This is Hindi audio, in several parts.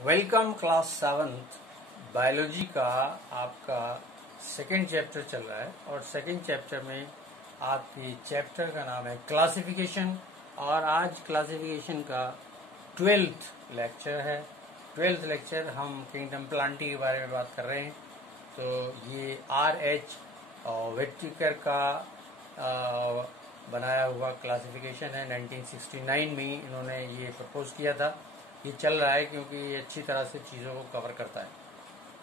वेलकम क्लास 7th बायोलॉजी का आपका सेकेंड चैप्टर चल रहा है और सेकेंड चैप्टर में आपकी चैप्टर का नाम है क्लासिफिकेशन। और आज क्लासिफिकेशन का 12th लेक्चर है। 12th लेक्चर हम किंगडम प्लांटी के बारे में बात कर रहे हैं। तो ये RH वेट्टिकर का बनाया हुआ क्लासिफिकेशन है। 1969 में इन्होंने ये प्रपोज किया था। ये चल रहा है क्योंकि ये अच्छी तरह से चीज़ों को कवर करता है।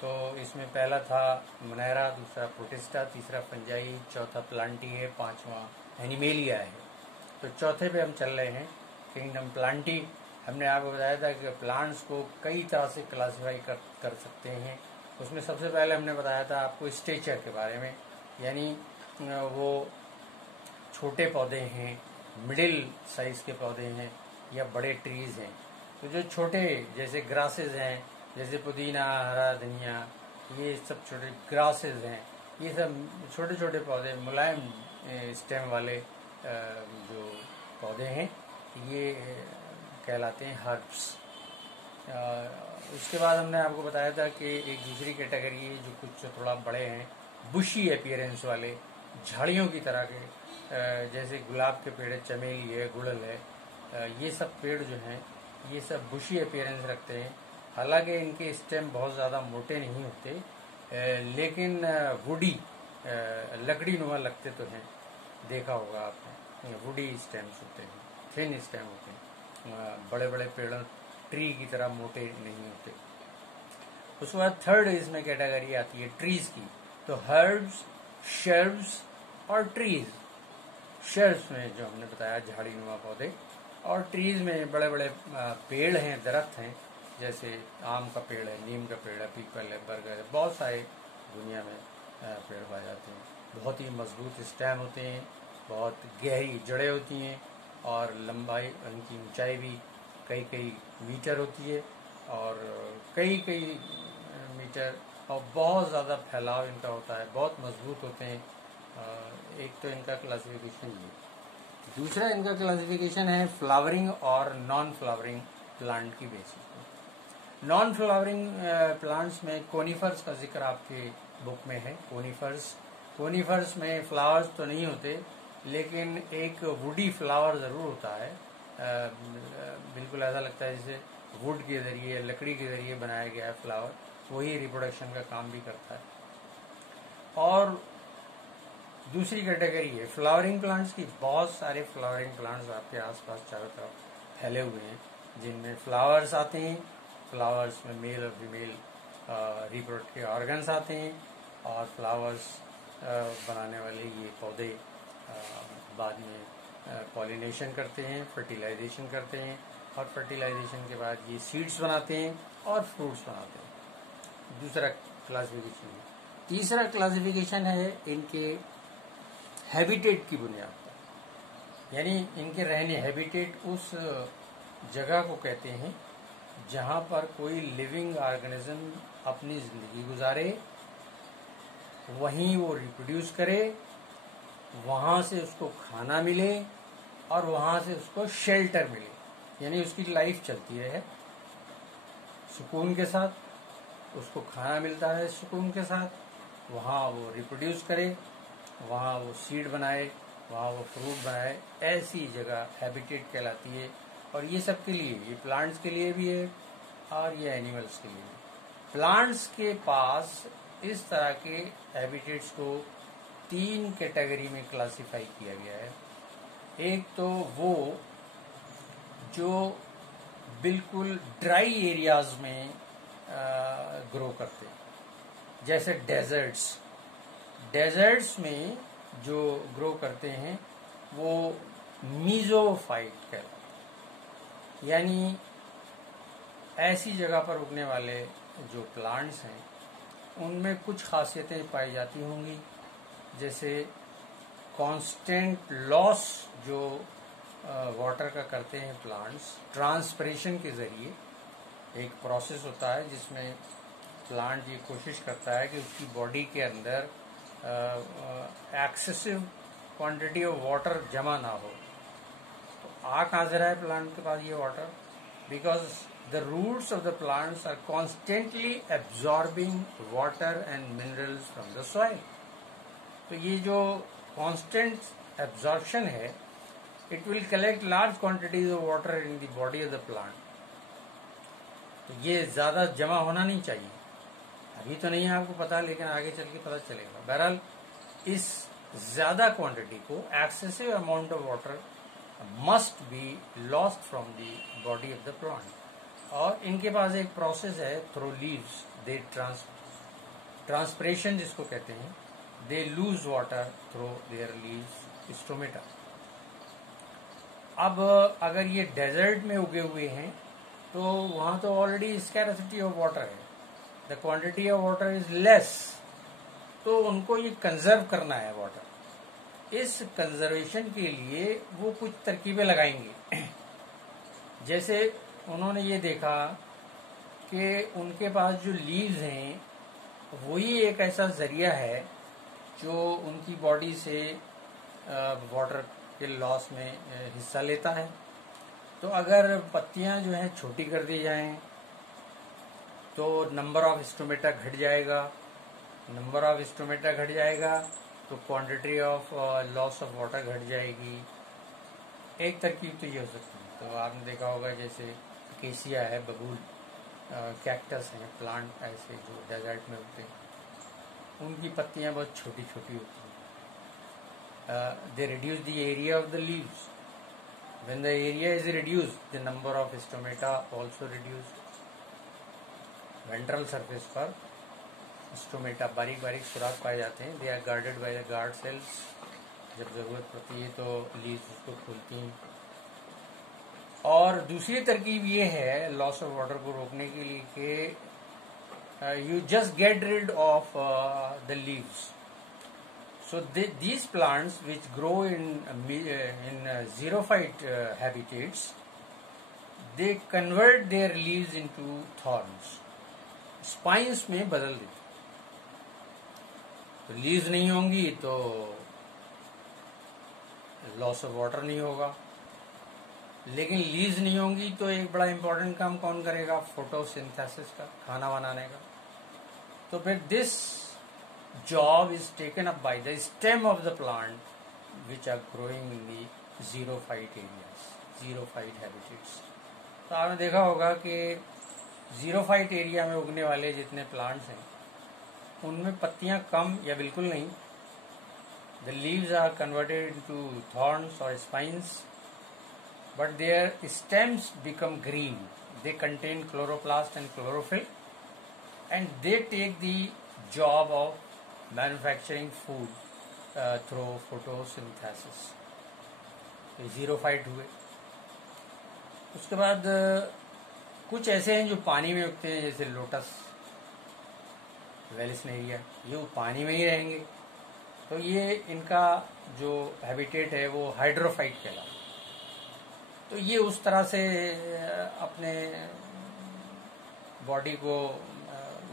तो इसमें पहला था मोनेरा, दूसरा प्रोटिस्टा, तीसरा फंजाई, चौथा प्लांटी है, पांचवा एनिमेलिया है। तो चौथे पे हम चल रहे हैं किंगडम प्लांटी। हमने आपको बताया था कि प्लांट्स को कई तरह से क्लासिफाई कर सकते हैं। उसमें सबसे पहले हमने बताया था आपको स्टेचर के बारे में, यानी वो छोटे पौधे हैं, मिडिल साइज के पौधे हैं या बड़े ट्रीज हैं। तो जो छोटे जैसे ग्रासेस हैं, जैसे पुदीना, हरा धनिया, ये सब छोटे ग्रासेस हैं। ये सब छोटे छोटे पौधे, मुलायम स्टेम वाले जो पौधे हैं, ये कहलाते हैं हर्ब्स। उसके बाद हमने आपको बताया था कि एक दूसरी कैटेगरी है जो कुछ थोड़ा बड़े हैं, बुशी अपीयरेंस वाले, झाड़ियों की तरह के, जैसे गुलाब के पेड़, चमेली है, गुड़हल है, ये सब पेड़ जो हैं ये सब बुशी अपीयरेंस रखते हैं। हालांकि इनके स्टेम बहुत ज़्यादा मोटे नहीं होते, लेकिन वुडी लकड़ी नुमा लगते तो हैं। देखा होगा आपने, वुडी स्टेम्स होते हैं, थिन स्टेम होते हैं, बड़े बड़े पेड़ों ट्री की तरह मोटे नहीं होते। उसके बाद थर्ड इसमें कैटेगरी आती है ट्रीज की। तो हर्ब्स, शर्ब्स और ट्रीज। शर्ब्स में जो हमने बताया झाड़ी नुमा पौधे, और ट्रीज में बड़े बड़े पेड़ हैं, दरख्त हैं, जैसे आम का पेड़ है, नीम का पेड़ है, पीपल है, बरगद है, बहुत सारे दुनिया में पेड़ पाए जाते हैं। बहुत ही मजबूत स्टेम होते हैं, बहुत गहरी जड़ें होती हैं और लंबाई, उनकी ऊंचाई भी कई कई मीटर होती है और कई कई मीटर, और बहुत ज़्यादा फैलाव इनका होता है, बहुत मजबूत होते हैं। एक तो इनका क्लासिफिकेशन ये। दूसरा इनका क्लासिफिकेशन है फ्लावरिंग और नॉन फ्लावरिंग प्लांट की बेसिस पे। नॉन फ्लावरिंग प्लांट्स में कोनिफर्स का जिक्र आपके बुक में है। कोनिफर्स में फ्लावर्स तो नहीं होते, लेकिन एक वुडी फ्लावर जरूर होता है। बिल्कुल ऐसा लगता है जैसे वुड के जरिए, लकड़ी के जरिए बनाया गया है फ्लावर, वही रिप्रोडक्शन का काम भी करता है। और दूसरी कैटेगरी है फ्लावरिंग प्लांट्स की। बहुत सारे फ्लावरिंग प्लांट्स आपके आसपास चारों तरफ फैले हुए हैं, जिनमें फ्लावर्स आते हैं। फ्लावर्स में मेल और फीमेल रिप्रोडक्टिव ऑर्गन्स आते हैं, और फ्लावर्स बनाने वाले ये पौधे बाद में पॉलिनेशन करते हैं, फर्टिलाइजेशन करते हैं, और फर्टिलाइजेशन के बाद ये सीड्स बनाते हैं और फ्रूट्स बनाते हैं। दूसरा क्लासिफिकेशन है। तीसरा क्लासिफिकेशन है इनके हैबिटेट की बुनियाद पर, यानी इनके रहने, हैबिटेट उस जगह को कहते हैं जहां पर कोई लिविंग ऑर्गेनिज्म अपनी जिंदगी गुजारे, वहीं वो रिप्रोड्यूस करे, वहां से उसको खाना मिले और वहां से उसको शेल्टर मिले, यानी उसकी लाइफ चलती रहे सुकून के साथ। उसको खाना मिलता है सुकून के साथ, वहां वो रिप्रोड्यूस करे, वहाँ वो सीड बनाए, वहाँ वो फ्रूट बनाए। ऐसी जगह हैबिटेट कहलाती है। और ये सब के लिए, ये प्लांट्स के लिए भी है और ये एनिमल्स के लिए भी। प्लांट्स के पास इस तरह के हैबिटेट्स को 3 कैटेगरी में क्लासिफाई किया गया है। एक तो वो जो बिल्कुल ड्राई एरियाज में ग्रो करते हैं, जैसे डेजर्ट्स में जो ग्रो करते हैं वो मीजोफाइट कहलाते हैं। यानी ऐसी जगह पर उगने वाले जो प्लांट्स हैं उनमें कुछ खासियतें पाई जाती होंगी, जैसे कांस्टेंट लॉस जो वाटर का करते हैं प्लांट्स, ट्रांसपिरेशन के जरिए। एक प्रोसेस होता है जिसमें प्लांट ये कोशिश करता है कि उसकी बॉडी के अंदर एक्सेसिव क्वांटिटी ऑफ वाटर जमा ना हो। तो आ कहाँ से रहा है प्लांट के पास ये water? because the roots of the plants are constantly absorbing water and minerals from the soil. तो ये जो constant absorption है, it will collect large quantities of water in the body of the plant. तो ये ज़्यादा जमा होना नहीं चाहिए. अभी तो नहीं है आपको पता, लेकिन आगे चल के पता चलेगा. बहरहाल इस ज़्यादा क्वांटिटी को, excessive amount of water must be lost from the body of the plant. और इनके पास एक प्रोसेस है थ्रू लीव्स, दे ट्रांसपिरेशन जिसको कहते हैं, they lose water through their leaves stomata. अब अगर ये डेजर्ट में उगे हुए हैं तो वहां तो ऑलरेडी स्कैरसिटी ऑफ वाटर है, the quantity of water is less, तो उनको ये कंजर्व करना है वाटर. इस कंजर्वेशन के लिए वो कुछ तरकीबें लगाएंगे. जैसे उन्होंने ये देखा कि उनके पास जो लीव्स हैं वही एक ऐसा जरिया है जो उनकी बॉडी से वाटर के लॉस में हिस्सा लेता है. तो अगर पत्तियां जो हैं छोटी कर दी जाएं तो नंबर ऑफ स्टोमेटा घट जाएगा. नंबर ऑफ स्टोमेटा घट जाएगा तो quantity of loss of water घट जाएगी. एक तरकीब तो ये हो सकती है. तो आपने देखा होगा जैसे केसिया है, बबूल, कैक्टस हैं, प्लांट ऐसे जो डेजर्ट में होते हैं, उनकी पत्तियां बहुत छोटी छोटी होती हैं. They reduce the area of the leaves. When the area is reduced, the number of stomata also reduced. Ventral surface पर स्टोमेटा बारीक बारीक सुराख पाए जाते हैं. They are guarded by the guard cells. जब जरूरत पड़ती है तो लीव्स उसको खोलती हैं. और दूसरी तरकीब ये है लॉस ऑफ वाटर को रोकने के लिए कि you just get rid of the leaves. So these plants which grow in xerophyte habitats, they convert their leaves into thorns. Spines में बदल देते. तो लीव्स नहीं होंगी तो लॉस ऑफ वाटर नहीं होगा. लेकिन लीव्स नहीं होंगी तो एक बड़ा इंपॉर्टेंट काम कौन करेगा? फोटोसिंथेसिस का, खाना बनाने का. तो फिर this job is taken up by the stem of the plant which are growing in the xerophyte areas, xerophyte habitats. तो आपने देखा होगा कि xerophyte एरिया में उगने वाले जितने प्लांट्स हैं उनमें पत्तियां कम या बिल्कुल नहीं. The leaves are converted into thorns or spines, but their stems become green. They contain chloroplast and chlorophyll, and they take the job of manufacturing food through photosynthesis. Xerophyte हुए. उसके बाद कुछ ऐसे हैं जो पानी में उगते हैं, जैसे लोटस, वेलिस्नेरिया, ये पानी में ही रहेंगे. तो ये इनका जो हैबिटेट है वो हाइड्रोफाइट कहलाता है. तो ये उस तरह से अपने बॉडी को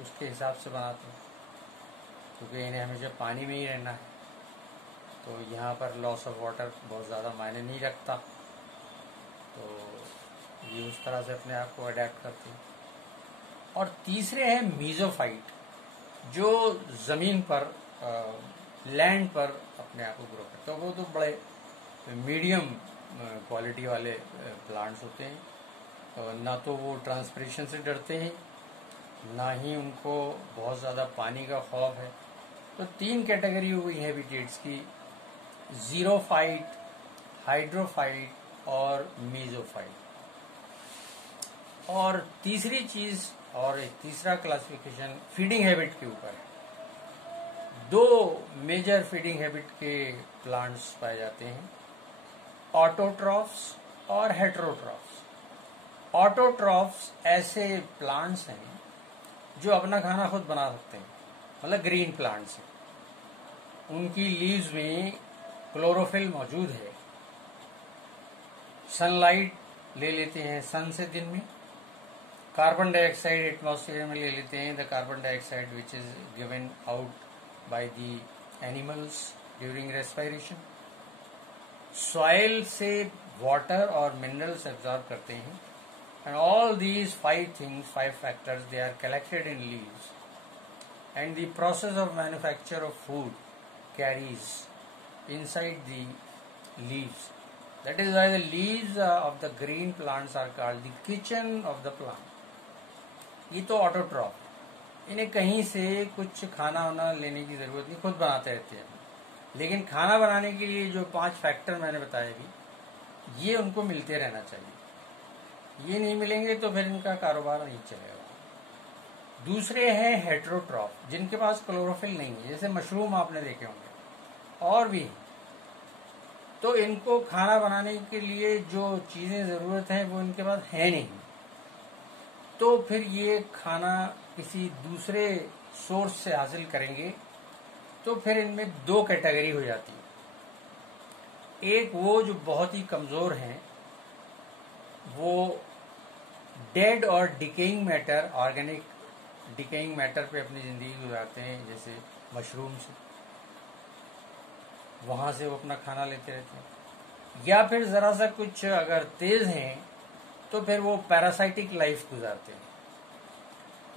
उसके हिसाब से बनाते हैं, क्योंकि इन्हें हमेशा पानी में ही रहना है. तो यहाँ पर लॉस ऑफ वाटर बहुत ज़्यादा मायने नहीं रखता. तो ये उस तरह से अपने आप को अडेप्ट करते हैं. और तीसरे हैं मीजोफाइट, जो ज़मीन पर लैंड पर अपने आप को ग्रो करते हैं. वो तो बड़े मीडियम क्वालिटी वाले प्लांट्स होते हैं. ना तो वो ट्रांसपिरेशन से डरते हैं, ना ही उनको बहुत ज़्यादा पानी का खौफ है. तो तीन कैटेगरी हुई हैबिटेट्स की, ज़ीरोफाइट, हाइड्रोफाइट और मीजोफाइट. और तीसरी चीज और एक तीसरा क्लासिफिकेशन फीडिंग हैबिट के ऊपर है. दो मेजर फीडिंग हैबिट के प्लांट्स पाए जाते हैं, ऑटोट्रॉफ्स और हेटेरोट्रॉफ्स. ऑटोट्रॉफ्स ऐसे प्लांट्स हैं जो अपना खाना खुद बना सकते हैं, मतलब ग्रीन प्लांट्स हैं. उनकी लीव्स में क्लोरोफिल मौजूद है. सनलाइट ले लेते हैं सन से दिन में. कार्बन डाइऑक्साइड एटमॉस्फेयर में ले लेते हैं, the carbon dioxide which is given out by the animals during respiration. Soil से वाटर और मिनरल्स एब्जॉर्ब करते हैं And all these five things, five factors, they are collected in leaves. And the process of manufacture of food carries inside the leaves. That is why the leaves of the green plants are called the kitchen of the plant. ये तो ऑटोट्रॉफ, इन्हें कहीं से कुछ खाना वाना लेने की जरूरत नहीं, खुद बनाते रहते हैं. लेकिन खाना बनाने के लिए जो 5 फैक्टर मैंने बताए भी, ये उनको मिलते रहना चाहिए. ये नहीं मिलेंगे तो फिर इनका कारोबार नहीं चलेगा. दूसरे हैं हेट्रोट्रॉफ, जिनके पास क्लोरोफिल नहीं है, जैसे मशरूम आपने देखे होंगे और भी. तो इनको खाना बनाने के लिए जो चीजें जरूरत है वो इनके पास है नहीं, तो फिर ये खाना किसी दूसरे सोर्स से हासिल करेंगे. तो फिर इनमें 2 कैटेगरी हो जाती है. एक वो जो बहुत ही कमजोर हैं, वो डेड और decaying matter, organic decaying matter पे अपनी जिंदगी गुजारते हैं, जैसे मशरूम से, वहां से वो अपना खाना लेते रहते हैं. या फिर जरा सा कुछ अगर तेज हैं तो फिर वो पैरासाइटिक लाइफ गुजारते हैं.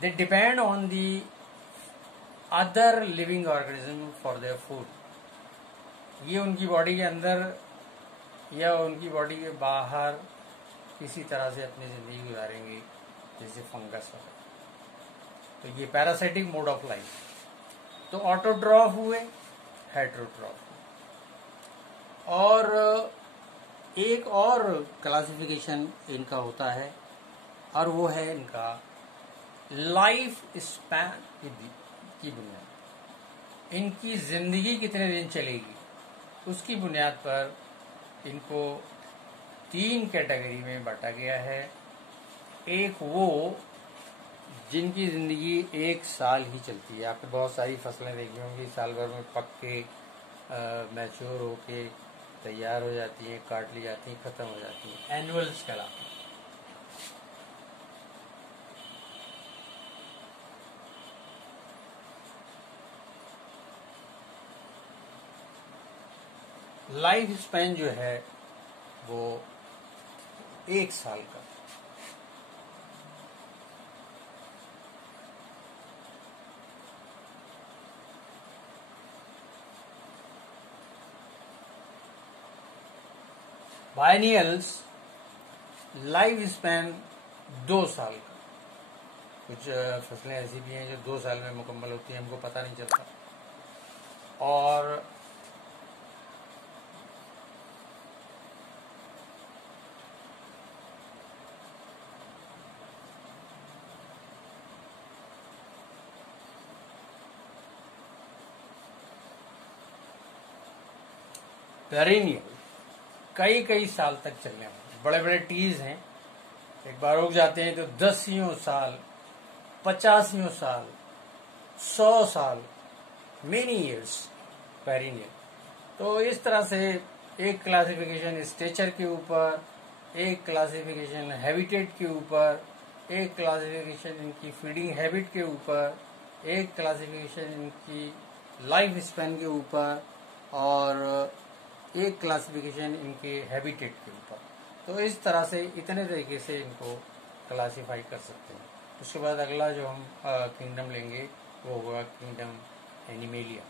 They depend on the other living organism for their food. ये उनकी बॉडी के अंदर या उनकी बॉडी के बाहर किसी तरह से अपनी जिंदगी गुजारेंगे, जैसे फंगस वगैरह. तो ये पैरासाइटिक मोड ऑफ लाइफ. तो ऑटोट्रॉफ हुए, हेट्रोट्रॉफ. और एक और क्लासिफिकेशन इनका होता है, और वो है इनका लाइफ स्पैन की बुनियाद. इनकी जिंदगी कितने दिन चलेगी उसकी बुनियाद पर इनको 3 कैटेगरी में बांटा गया है. एक वो जिनकी जिंदगी 1 साल ही चलती है. आपने बहुत सारी फसलें देखी होंगी, साल भर में पक के मैच्योर होके तैयार हो जाती हैं, काट ली जाती हैं, खत्म हो जाती हैं. एनुअल्स कहलाते हैं. लाइफ स्पैन जो है वो 1 साल का. बायनियल्स लाइफ स्पैन 2 साल का. कुछ फसलें ऐसी भी हैं जो 2 साल में मुकम्मल होती हैं, हमको पता नहीं चलता. और पेरिनियल कई साल तक चलने वाले बड़े बड़े ट्रीज हैं. एक बार उग जाते हैं तो 10 साल, 50 साल, 100 साल, मेनी ईयर्स पेरिनियल. तो इस तरह से एक क्लासिफिकेशन स्टेचर के ऊपर, एक क्लासिफिकेशन हैबिटेट के ऊपर, एक क्लासिफिकेशन इनकी फीडिंग हैबिट के ऊपर, एक क्लासिफिकेशन इनकी लाइफ स्पैन के ऊपर, और एक क्लासिफिकेशन इनके हैबिटेट के ऊपर. तो इस तरह से इतने तरीके से इनको क्लासिफाई कर सकते हैं. उसके बाद अगला जो हम किंगडम लेंगे वो होगा किंगडम एनिमेलिया.